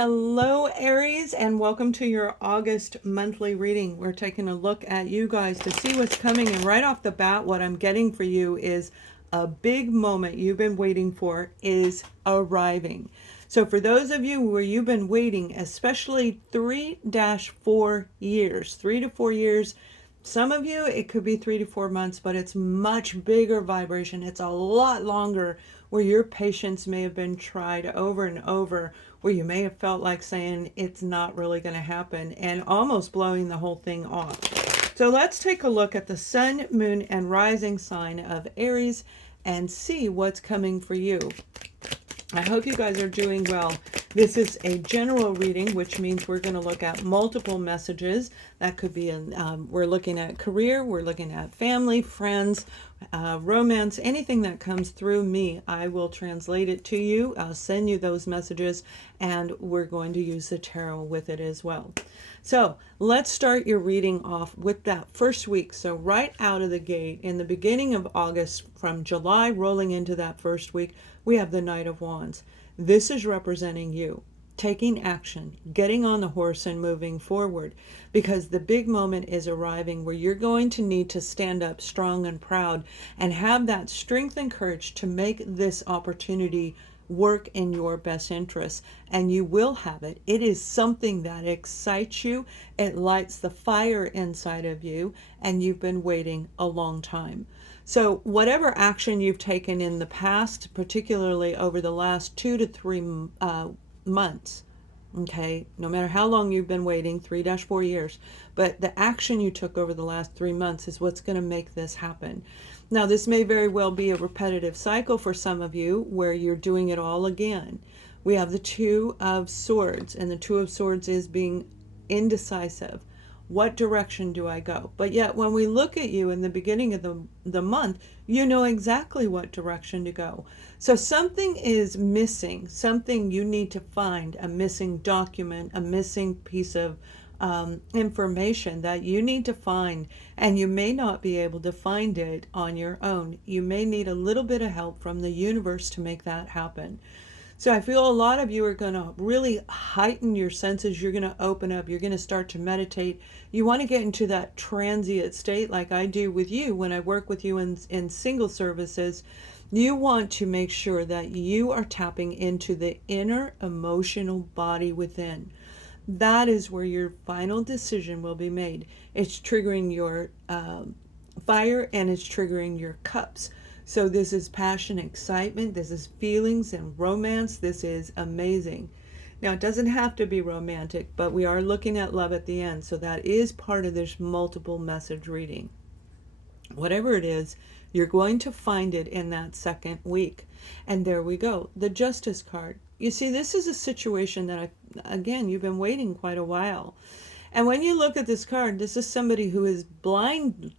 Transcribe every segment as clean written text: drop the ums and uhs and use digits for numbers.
Hello, Aries, and welcome to your August monthly reading. We're taking a look at you guys to see what's coming. And right off the bat, what I'm getting for you is a big moment you've been waiting for is arriving. So for those of you where you've been waiting, especially 3-4 years, 3 to 4 years, some of you, it could be 3 to 4 months, but it's much bigger vibration. It's a lot longer where your patience may have been tried over and over, where you may have felt like saying it's not really going to happen and almost blowing the whole thing off. So let's take a look at the sun, moon, and rising sign of Aries and see what's coming for you. I hope you guys are doing well. This is a general reading, which means we're going to look at multiple messages. That could be, we're looking at career, we're looking at family, friends, romance, anything that comes through me. I will translate it to you. I'll send you those messages, and we're going to use the tarot with it as well. So let's start your reading off with that first week. So right out of the gate, in the beginning of August, from July rolling into that first week, we have the Knight of Wands. This is representing you taking action, getting on the horse and moving forward, because the big moment is arriving where you're going to need to stand up strong and proud and have that strength and courage to make this opportunity work in your best interests. And you will have it. It is something that excites you. It lights the fire inside of you, and you've been waiting a long time. So whatever action you've taken in the past, particularly over the last 2 to 3 months, okay, no matter how long you've been waiting, 3-4 years, but the action you took over the last 3 months is what's going to make this happen. Now, this may very well be a repetitive cycle for some of you where you're doing it all again. We have the Two of Swords, and the Two of Swords is being indecisive. What direction do I go? But yet when we look at you in the beginning of the month, you know exactly what direction to go. So something is missing, something you need to find, a missing document, a missing piece of information that you need to find, and you may not be able to find it on your own. You may need a little bit of help from the universe to make that happen. So I feel a lot of you are going to really heighten your senses. You're going to open up. You're going to start to meditate. You want to get into that transient state like I do with you when I work with you in single services. You want to make sure that you are tapping into the inner emotional body within. That is where your final decision will be made. It's triggering your fire, and it's triggering your cups. So this is passion, excitement, this is feelings and romance. This is amazing. Now, it doesn't have to be romantic, but we are looking at love at the end. So that is part of this multiple message reading. Whatever it is, you're going to find it in that second week. And there we go, the Justice card. You see, this is a situation that, again, you've been waiting quite a while. And when you look at this card, this is somebody who is blindedly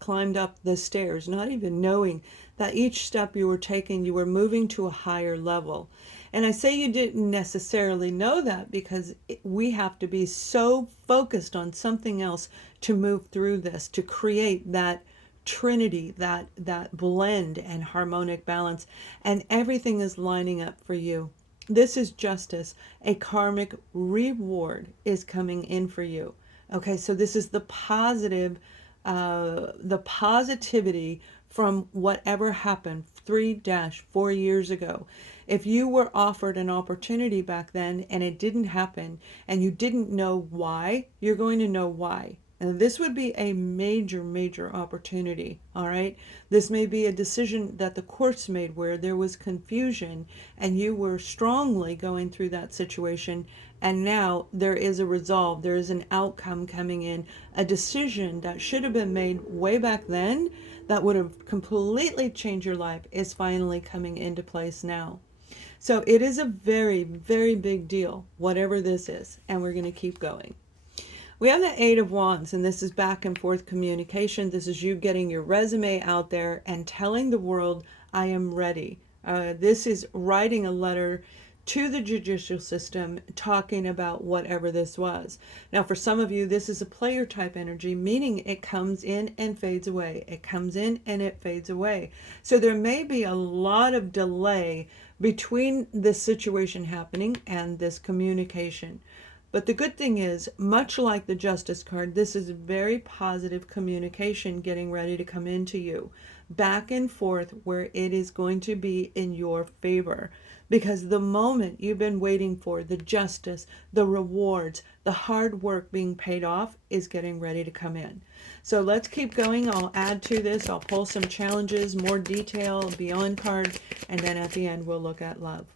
climbed up the stairs, not even knowing that each step you were taking, you were moving to a higher level. And I say you didn't necessarily know that because we have to be so focused on something else to move through this, to create that trinity, that blend and harmonic balance, and everything is lining up for you. This is justice. A karmic reward is coming in for you. Okay, so this is the positivity from whatever happened 3-4 years ago. If you were offered an opportunity back then and it didn't happen and you didn't know why, you're going to know why. And this would be a major, major opportunity, all right? This may be a decision that the courts made where there was confusion and you were strongly going through that situation, and now there is a resolve, there is an outcome coming in, a decision that should have been made way back then that would have completely changed your life is finally coming into place now. So it is a very, very big deal, whatever this is, and we're going to keep going. We have the Eight of Wands, and this is back and forth communication. This is you getting your resume out there and telling the world, I am ready. This is writing a letter to the judicial system talking about whatever this was. Now, for some of you, this is a player type energy, meaning it comes in and fades away. It comes in and it fades away. So there may be a lot of delay between this situation happening and this communication. But the good thing is, much like the Justice card, this is very positive communication getting ready to come into you, back and forth, where it is going to be in your favor. Because the moment you've been waiting for, the justice, the rewards, the hard work being paid off, is getting ready to come in. So let's keep going. I'll add to this. I'll pull some challenges, more detail, beyond card, and then at the end we'll look at love.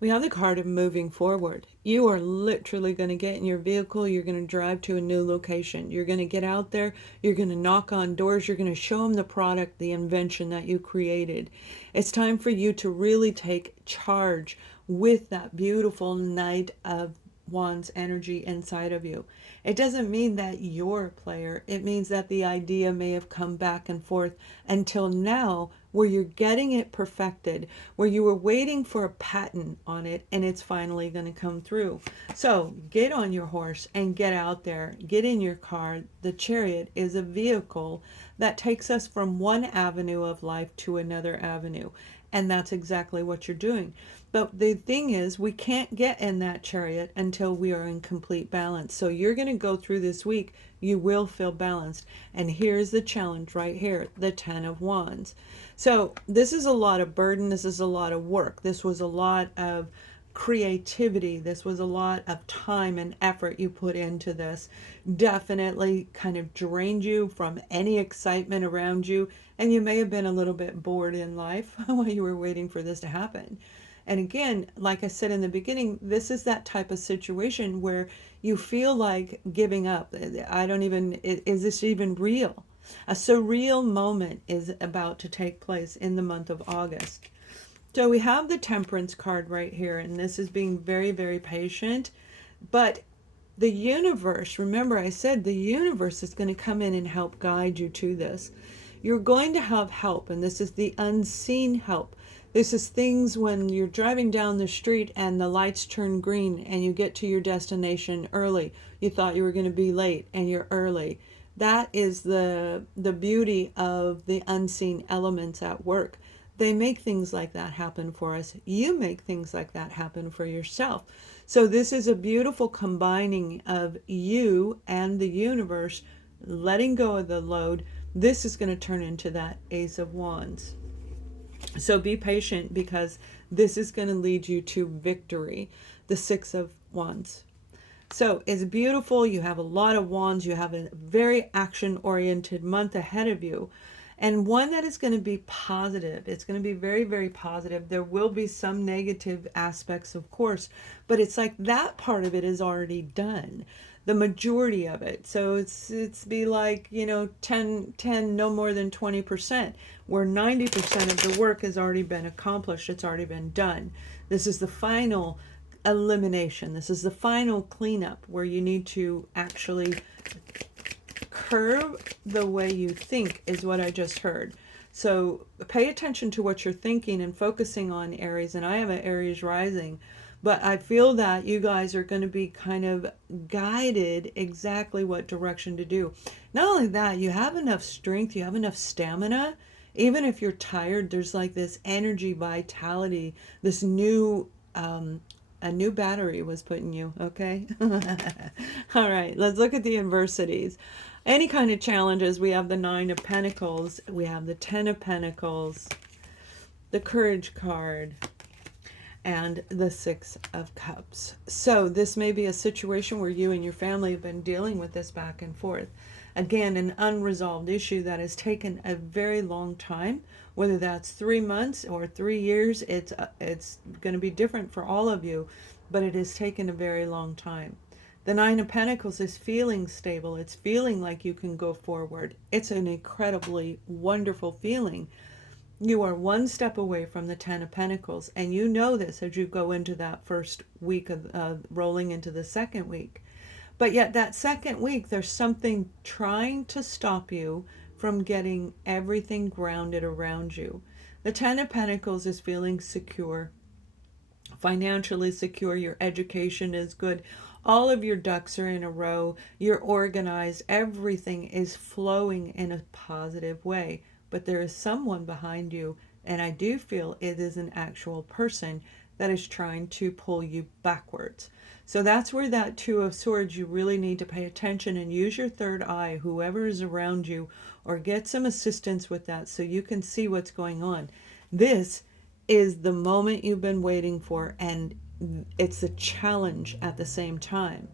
We have the card of moving forward. You are literally going to get in your vehicle. You're going to drive to a new location. You're going to get out there. You're going to knock on doors. You're going to show them the product, the invention that you created. It's time for you to really take charge with that beautiful Knight of Wands energy inside of you. It doesn't mean that you're a player. It means that the idea may have come back and forth until now, where you're getting it perfected, where you were waiting for a patent on it, and it's finally going to come through. So get on your horse and get out there. Get in your car. The Chariot is a vehicle that takes us from one avenue of life to another avenue. And that's exactly what you're doing. But the thing is, we can't get in that chariot until we are in complete balance. So you're going to go through this week. You will feel balanced. And here's the challenge right here, the 10 of Wands. So this is a lot of burden. This is a lot of work. This was a lot of creativity. This was a lot of time and effort you put into this. Definitely kind of drained you from any excitement around you. And you may have been a little bit bored in life while you were waiting for this to happen. And again, like I said in the beginning, this is that type of situation where you feel like giving up. Is this even real? A surreal moment is about to take place in the month of August. So we have the Temperance card right here, and this is being very, very patient. But the universe, remember I said the universe is going to come in and help guide you to this. You're going to have help, and this is the unseen help. This is things when you're driving down the street and the lights turn green and you get to your destination early. You thought you were going to be late and you're early. That is the beauty of the unseen elements at work. They make things like that happen for us. You make things like that happen for yourself. So this is a beautiful combining of you and the universe letting go of the load. This is going to turn into that Ace of Wands. So be patient, because this is going to lead you to victory. The Six of Wands. So it's beautiful. You have a lot of wands. You have a very action-oriented month ahead of you, and one that is going to be positive. It's going to be very, very positive. There will be some negative aspects, of course, but it's like that part of it is already done. The majority of it. So it's be like, 10, no more than 20%, where 90% of the work has already been accomplished. It's already been done. This is the final elimination. This is the final cleanup, where you need to actually curb the way you think, is what I just heard. So pay attention to what you're thinking and focusing on, Aries. And I have an Aries rising. But I feel that you guys are going to be kind of guided exactly what direction to do. Not only that, you have enough strength, you have enough stamina. Even if you're tired, there's like this energy, vitality, this new, a new battery was put in you, okay? All right, let's look at the adversities. Any kind of challenges, we have the Nine of Pentacles, we have the Ten of Pentacles, the Courage card, and the Six of Cups. So this may be a situation where you and your family have been dealing with this back and forth. Again, an unresolved issue that has taken a very long time, whether that's 3 months or 3 years. It's going to be different for all of you, but it has taken a very long time. The Nine of Pentacles is feeling stable. It's feeling like you can go forward. It's an incredibly wonderful feeling. You are one step away from the Ten of Pentacles, and you know this as you go into that first week of rolling into the second week. But yet that second week, there's something trying to stop you from getting everything grounded around you. The Ten of Pentacles is feeling secure, financially secure. Your education is good. All of your ducks are in a row. You're organized. Everything is flowing in a positive way. But there is someone behind you, And I do feel it is an actual person that is trying to pull you backwards. So that's where that Two of Swords, you really need to pay attention and use your third eye, whoever is around you, or get some assistance with that so you can see what's going on. This is the moment you've been waiting for, and it's a challenge at the same time.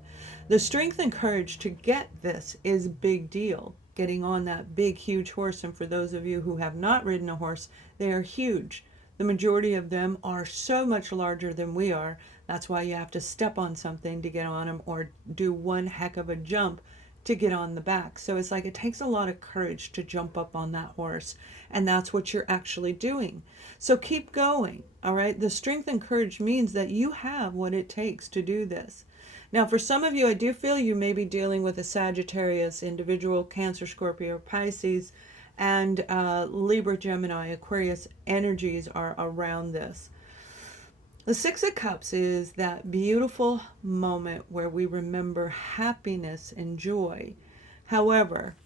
The strength and courage to get this is a big deal. Getting on that big, huge horse, and for those of you who have not ridden a horse, they are huge. The majority of them are so much larger than we are. That's why you have to step on something to get on them, or do one heck of a jump to get on the back. So it's like it takes a lot of courage to jump up on that horse, and that's what you're actually doing. So keep going, all right? The strength and courage means that you have what it takes to do this. Now, for some of you, I do feel you may be dealing with a Sagittarius individual, Cancer, Scorpio, Pisces, and Libra, Gemini, Aquarius energies are around this. The Six of Cups is that beautiful moment where we remember happiness and joy. However,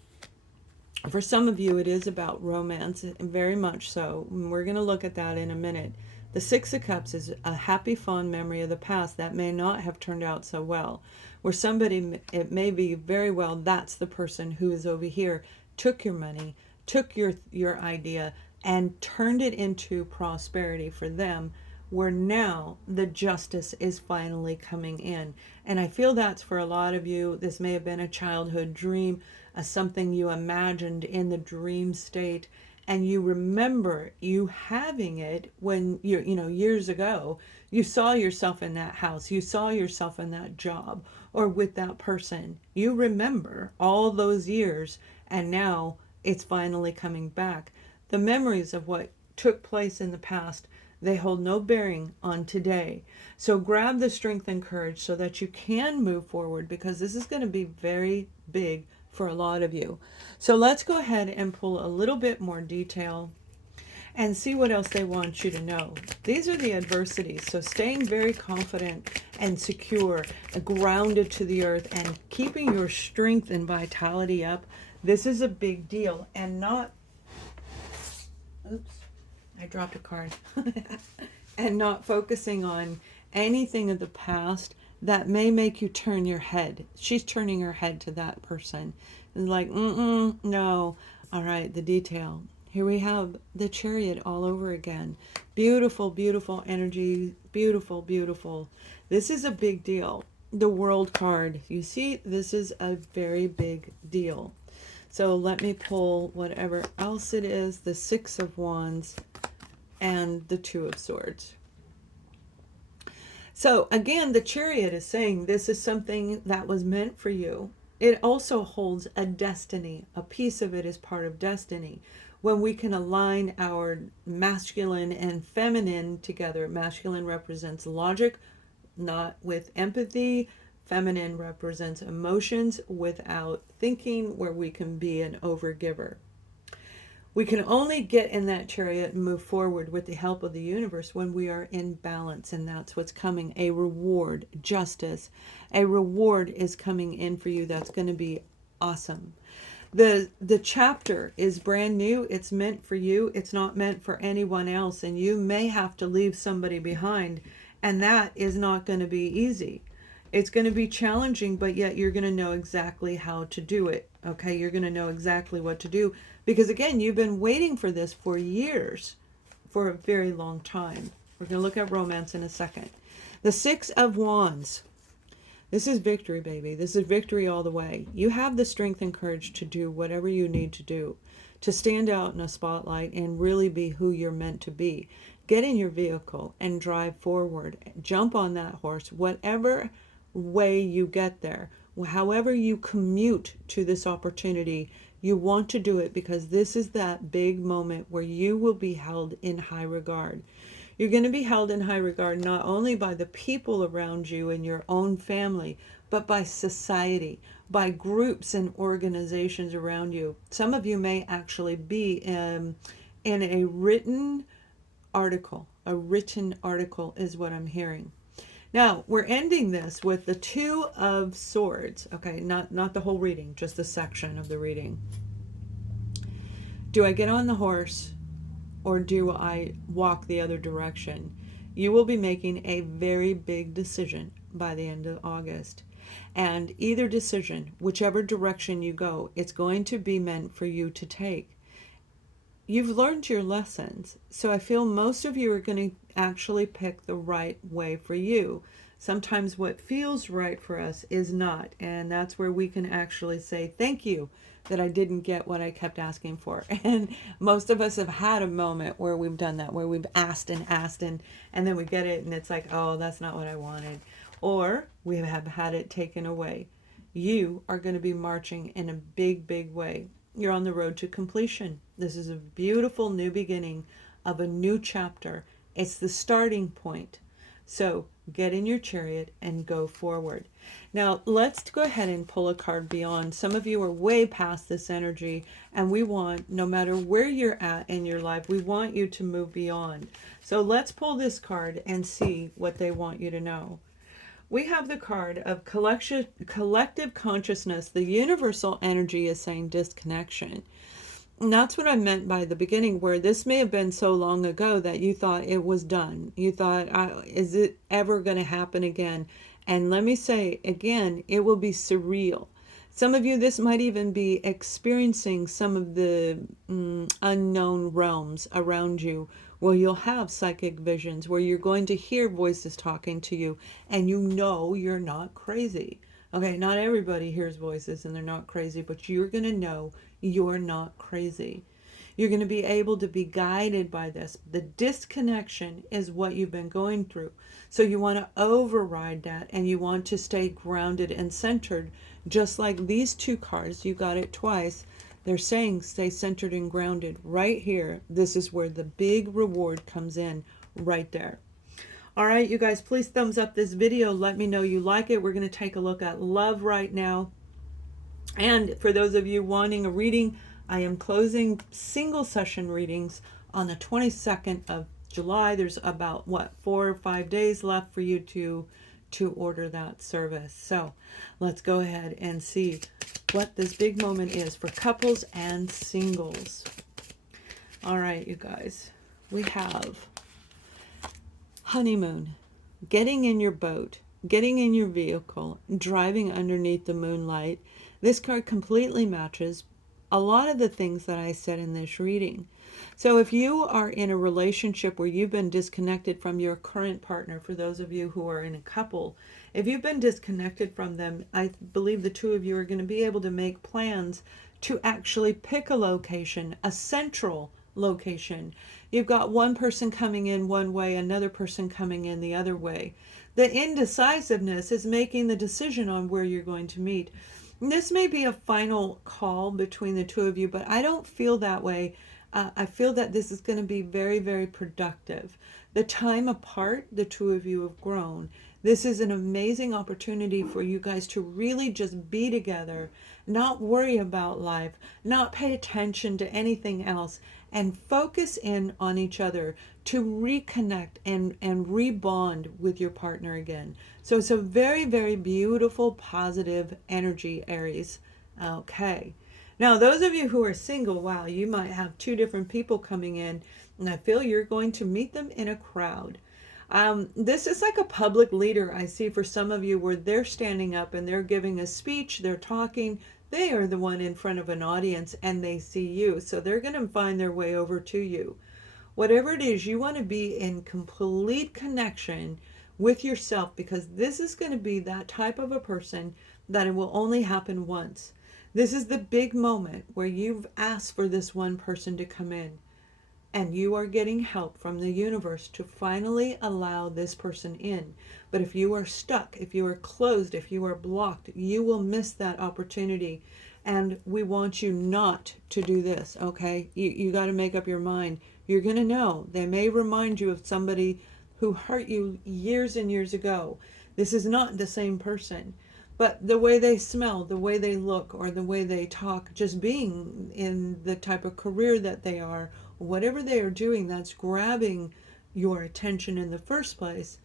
for some of you, it is about romance, very much so. We're going to look at that in a minute. The Six of Cups is a happy, fond memory of the past that may not have turned out so well. Where somebody, it may be very well, that's the person who is over here, took your money, took your idea, and turned it into prosperity for them, where now the justice is finally coming in. And I feel that's for a lot of you. This may have been a childhood dream, something you imagined in the dream state, and you remember you having it when you know, years ago, you saw yourself in that house, you saw yourself in that job, or with that person. You remember all those years, and now it's finally coming back. The memories of what took place in the past, they hold no bearing on today. So grab the strength and courage so that you can move forward, because this is going to be very big for a lot of you. So let's go ahead and pull a little bit more detail and see what else they want you to know. These are the adversities. So staying very confident and secure, grounded to the earth, and keeping your strength and vitality up. This is a big deal, and not, oops, I dropped a card, and not focusing on anything of the past that may make you turn your head. She's turning her head to that person. And like, no. All right, the detail. Here we have the Chariot all over again. Beautiful, beautiful energy. Beautiful, beautiful. This is a big deal. The World card. You see, this is a very big deal. So let me pull whatever else it is. The Six of Wands and the Two of Swords. So again, the Chariot is saying this is something that was meant for you. It also holds a destiny. A piece of it is part of destiny. When we can align our masculine and feminine together. Masculine represents logic, not with empathy. Feminine represents emotions without thinking, where we can be an overgiver. We can only get in that Chariot and move forward with the help of the universe when we are in balance, and that's what's coming. A reward, justice. A reward is coming in for you. That's going to be awesome. The chapter is brand new. It's meant for you. It's not meant for anyone else, and you may have to leave somebody behind, and that is not going to be easy. It's going to be challenging, but yet you're going to know exactly how to do it. Okay, you're going to know exactly what to do. Because again, you've been waiting for this for years, for a very long time. We're going to look at romance in a second. The Six of Wands. This is victory, baby. This is victory all the way. You have the strength and courage to do whatever you need to do, to stand out in a spotlight and really be who you're meant to be. Get in your vehicle and drive forward. Jump on that horse, whatever way you get there. However you commute to this opportunity, you want to do it, because this is that big moment where you will be held in high regard. You're going to be held in high regard not only by the people around you and your own family, but by society, by groups and organizations around you. Some of you may actually be in a written article. A written article is what I'm hearing. Now, we're ending this with the Two of Swords. Okay, not the whole reading, just the section of the reading. Do I get on the horse, or do I walk the other direction? You will be making a very big decision by the end of August. And either decision, whichever direction you go, it's going to be meant for you to take. You've learned your lessons. So I feel most of you are going to actually pick the right way for you. Sometimes what feels right for us is not. And that's where we can actually say, thank you that I didn't get what I kept asking for. And most of us have had a moment where we've done that, where we've asked and then we get it and it's like, oh, that's not what I wanted. Or we have had it taken away. You are going to be marching in a big, big way. You're on the road to completion. This is a beautiful new beginning of a new chapter. It's the starting point. So get in your chariot and go forward. Now let's go ahead and pull a card beyond. Some of you are way past this energy, and we want, no matter where you're at in your life, we want you to move beyond. So let's pull this card and see what they want you to know. We have the card of collective consciousness. The universal energy is saying disconnection. And that's what I meant by the beginning, where this may have been so long ago that you thought it was done. You thought, is it ever going to happen again? And let me say again, it will be surreal. Some of you, this might even be experiencing some of the unknown realms around you, where you'll have psychic visions, where you're going to hear voices talking to you, and you know you're not crazy. Okay, not everybody hears voices and they're not crazy, but you're going to know you're not crazy. You're going to be able to be guided by this. The disconnection is what you've been going through. So you want to override that, and you want to stay grounded and centered, just like these two cards. You got it twice. They're saying stay centered and grounded right here. This is where the big reward comes in, right there. All right, you guys, please thumbs up this video. Let me know you like it. We're going to take a look at love right now. And for those of you wanting a reading, I am closing single session readings on the 22nd of July. There's about, 4 or 5 days left for you to order that service. So let's go ahead and see what this big moment is for couples and singles. All right, you guys, we have honeymoon, getting in your boat, getting in your vehicle, driving underneath the moonlight. This card completely matches a lot of the things that I said in this reading. So if you are in a relationship where you've been disconnected from your current partner, for those of you who are in a couple, if you've been disconnected from them, I believe the two of you are going to be able to make plans to actually pick a location, a central location. You've got one person coming in one way, another person coming in the other way. The indecisiveness is making the decision on where you're going to meet. This may be a final call between the two of you, but I don't feel that way. I feel that this is going to be very, very productive. The time apart, the two of you have grown. This is an amazing opportunity for you guys to really just be together, not worry about life, not pay attention to anything else, and focus in on each other to reconnect and rebond with your partner again. So it's a very, very beautiful, positive energy, Aries. Okay. Now, those of you who are single, wow, you might have two different people coming in, and I feel you're going to meet them in a crowd. This is like a public leader I see for some of you, where they're standing up and they're giving a speech, they're talking, they are the one in front of an audience and they see you. So they're going to find their way over to you. Whatever it is, you want to be in complete connection with yourself, because this is going to be that type of a person that it will only happen once. This is the big moment where you've asked for this one person to come in, and you are getting help from the universe to finally allow this person in. But if you are stuck, if you are closed, if you are blocked, you will miss that opportunity. And we want you not to do this, okay? You got to make up your mind. You're going to know. They may remind you of somebody who hurt you years and years ago. This is not the same person. But the way they smell, the way they look, or the way they talk, just being in the type of career that they are, whatever they are doing that's grabbing your attention in the first place,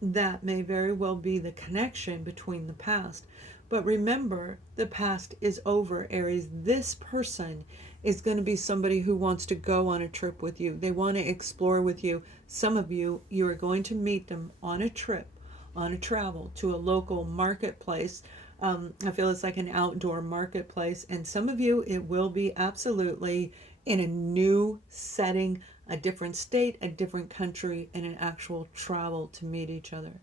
that may very well be the connection between the past. But remember, the past is over, Aries. This person is going to be somebody who wants to go on a trip with you. They want to explore with you. Some of you, you are going to meet them on a trip, on a travel to a local marketplace. I feel it's like an outdoor marketplace. And some of you, it will be absolutely in a new setting, a different state, a different country, and an actual travel to meet each other.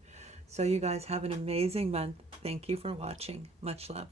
So you guys have an amazing month. Thank you for watching. Much love.